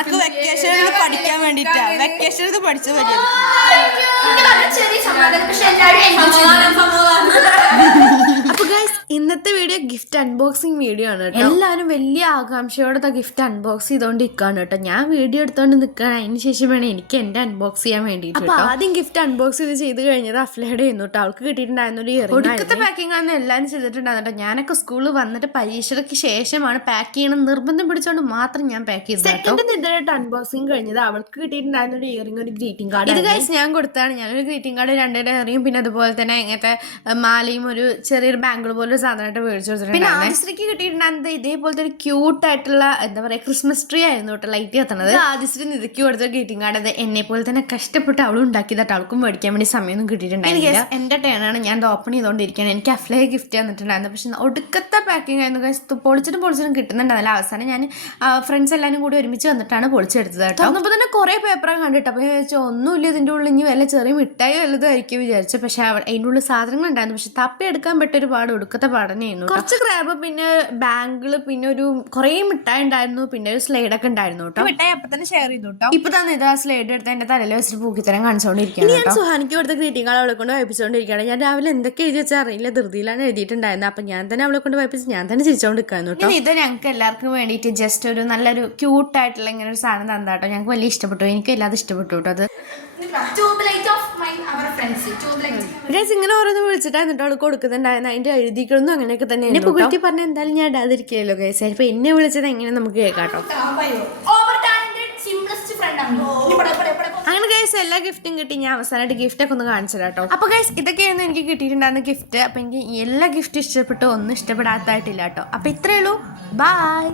അനക്ക് വെക്കേഷനിൽ പഠിക്കാൻ വേണ്ടിട്ടാ വെക്കേഷനിൽ പഠിച്ചു പറ്റിയത്. അപ്പൊ ഗൈസ് ഇന്നത്തെ വീഡിയോ ഗിഫ്റ്റ് അൺബോക്സിങ് വീഡിയോ ആണ് കേട്ടോ. എല്ലാവരും വലിയ ആകാംക്ഷയോടെ ഗിഫ്റ്റ് അൺബോക്സ് ചെയ്തോണ്ട് നിൽക്കാണ് കേട്ടോ. ഞാൻ വീഡിയോ എടുത്തോണ്ട് നിൽക്കാൻ, അതിന് ശേഷം വേണം എനിക്ക് എന്റെ അൺബോക്സ് ചെയ്യാൻ വേണ്ടിട്ട്. അപ്പൊ ആദ്യം ഗിഫ്റ്റ് അൺബോക്സ് ചെയ്ത് കഴിഞ്ഞത് അഫ്ലയുടെ ആയിരുന്നു കേട്ടോ. അവൾക്ക് കിട്ടിയിട്ടുണ്ടായിരുന്ന ഒരു ഇയറിംഗ്. ഒടുക്കത്തെ പാക്കിംഗ് ആണ് എല്ലാവരും ചെയ്തിട്ടുണ്ടായിരുന്നു കേട്ടോ. ഞാനൊക്കെ സ്കൂളിൽ വന്നിട്ട് പരീക്ഷയ്ക്ക് ശേഷമാണ് പാക്ക് ചെയ്യണം നിർബന്ധം പിടിച്ചോണ്ട് മാത്രം ഞാൻ പാക്ക് ചെയ്തത്. സെക്കൻഡ് ഇതായിട്ട് അൺബോക്സിങ് കഴിഞ്ഞത് അവൾക്ക് കിട്ടിയിട്ടുണ്ടായിരുന്ന ഒരു ഇയറിംഗ്, ഒരു ഗ്രീറ്റിംഗ് കാർഡ്. ഇത് ഗൈസ് ഞാൻ കൊടുത്താണ്. ഞാനൊരു ഗ്രീറ്റിംഗ് കാർഡ്, 2 ഇയറിംഗും പിന്നെ അതുപോലെ തന്നെ ഇങ്ങനത്തെ മാലയും ഒരു ചെറിയൊരു ബാംഗിൾ പോലെ സാധനമായിട്ട് മേടിച്ചു കൊടുത്തിട്ടുണ്ട്. പിന്നെ ആദിശ്രീക്ക് കിട്ടിയിട്ടുണ്ടായിരുന്നത് ഇതേപോലത്തെ ഒരു ക്യൂട്ട് ആയിട്ടുള്ള എന്താ പറയാ ക്രിസ്മസ് ട്രീ ആയിരുന്നു കേട്ടോ, ലൈറ്റ് കത്തുന്നത്. ആദിശ്രീ നിരക്കി കൊടുത്ത ഗ്രീറ്റിംഗ് കാർഡ് അത് എന്നെ പോലെ തന്നെ കഷ്ടപ്പെട്ട് അവളും ഉണ്ടാക്കിയതായിട്ട്. അവൾക്കും മേടിക്കാൻ വേണ്ടി സമയമൊന്നും കിട്ടിയിട്ടുണ്ടായിരുന്നില്ല. എന്റെ ടേണാണ്, ഞാൻ ഓപ്പൺ ചെയ്തുകൊണ്ടിരിക്കുകയാണ്. എനിക്ക് അഫ്ലയെ ഗിഫ്റ്റ് തന്നിട്ടുണ്ടായിരുന്നു. പക്ഷെ ഒടുക്കത്തെ പാക്കിംഗ് ആയിരുന്നു. പൊളിച്ചിട്ടും കിട്ടുന്നുണ്ടായിരുന്നില്ല. അവസാനം ഞാൻ ഫ്രണ്ട്സ് എല്ലാവരും കൂടി ഒരുമിച്ച് വന്നിട്ടാണ് പൊളിച്ചെടുത്തത് കേട്ടോ. അപ്പോൾ തന്നെ കുറെ പേപ്പറൊക്കെ കണ്ടിട്ട് അപ്പോൾ ഞാൻ വെച്ചാൽ ഒന്നുമില്ല, ഇതിൻ്റെ ഉള്ളിൽ ഇനി വല്ല ചെറിയ മിഠായി വല്ലതായിരിക്കും വിചാരിച്ചു. പക്ഷെ അതിൻ്റെ ഉള്ളിൽ സാധനങ്ങൾ ഉണ്ടായിരുന്നു. പക്ഷെ തപ്പി എടുക്കാൻ പറ്റൊരു പാട് ഒടുക്കത്തെ പാടനെയായിരുന്നു. കുറച്ച് ക്രാബ്, പിന്നെ ബാങ്കിള്, പിന്നെ ഒരു കുറെ മിഠായി ഉണ്ടായിരുന്നു, പിന്നെ ഒരു സ്ലൈഡൊക്കെ ഉണ്ടായിരുന്നു കേട്ടോ. മിഠായി അപ്പൊ തന്നെ ഷെയർ ചെയ്തു കേട്ടോ. ഇപ്പൊ തന്നെ ഇതാ സ്ലൈഡ് എടുത്ത് എന്റെ തലയിൽ വെച്ചിട്ട് പൂക്കിത്തരം കാണിച്ചുകൊണ്ടിരിക്കുകയാണ്. ഞാൻ സുഹാനിക്ക് കൊടുത്ത ഗ്രീറ്റിംഗ് കാർഡ് അവളെ കൊണ്ട് വായിപ്പിച്ചുകൊണ്ടിരിക്കുകയാണ്. ഞാൻ രാവിലെ എന്തൊക്കെ എഴുതി വെച്ചാൽ അറിയില്ല, ധൃതിയിലാണ് എഴുതിയിട്ടുണ്ടായിരുന്നത്. അപ്പൊ ഞാൻ തന്നെ അവളെ കൊണ്ട് വായിപ്പിച്ച് ഞാൻ തന്നെ ചിരിച്ചുകൊണ്ടിരിക്കുന്നു കേട്ടോ. ഇത് ഞങ്ങൾക്ക് എല്ലാവർക്കും വേണ്ടിയിട്ട് ജസ്റ്റ് ഒരു നല്ലൊരു ക്യൂട്ടായിട്ടുള്ള ഇങ്ങനെ ഒരു സാധനം തന്നാട്ടോ. ഞങ്ങൾക്ക് വലിയ ഇഷ്ടപ്പെട്ടു, എനിക്ക് എല്ലാതും ഇഷ്ടപ്പെട്ടു കേട്ടോ. അത് ഇങ്ങനെ ഓരോന്ന് വിളിച്ചിട്ടായിരുന്നു അവൾ കൊടുക്കുന്നുണ്ടായിരുന്നു. അതിന്റെ എഴുതികളൊന്നും അങ്ങനെയൊക്കെ തന്നെ. എന്നെ പുകഴ്ത്തി പറഞ്ഞ എന്തായാലും ഞാൻ ഇടാതിരിക്കുകയല്ലോ ഗൈസ്. ഇപ്പൊ എന്നെ വിളിച്ചത് എങ്ങനെ നമുക്ക് കേൾക്കാട്ടോ. അങ്ങനെ ഗൈസ് എല്ലാ ഗിഫ്റ്റും കിട്ടി. ഞാൻ അവസാനമായിട്ട് ഗിഫ്റ്റ് ഒക്കെ ഒന്ന് കാണിച്ചു കേട്ടോ. അപ്പൊ ഗൈസ് ഇതൊക്കെയായിരുന്നു എനിക്ക് കിട്ടിയിട്ടുണ്ടായിരുന്ന ഗിഫ്റ്റ്. അപ്പൊ എനിക്ക് എല്ലാ ഗിഫ്റ്റും ഇഷ്ടപ്പെട്ടു, ഒന്നും ഇഷ്ടപ്പെടാത്തതായിട്ടില്ല കേട്ടോ. അപ്പൊ ഇത്രയേ ഉള്ളൂ. ബൈ.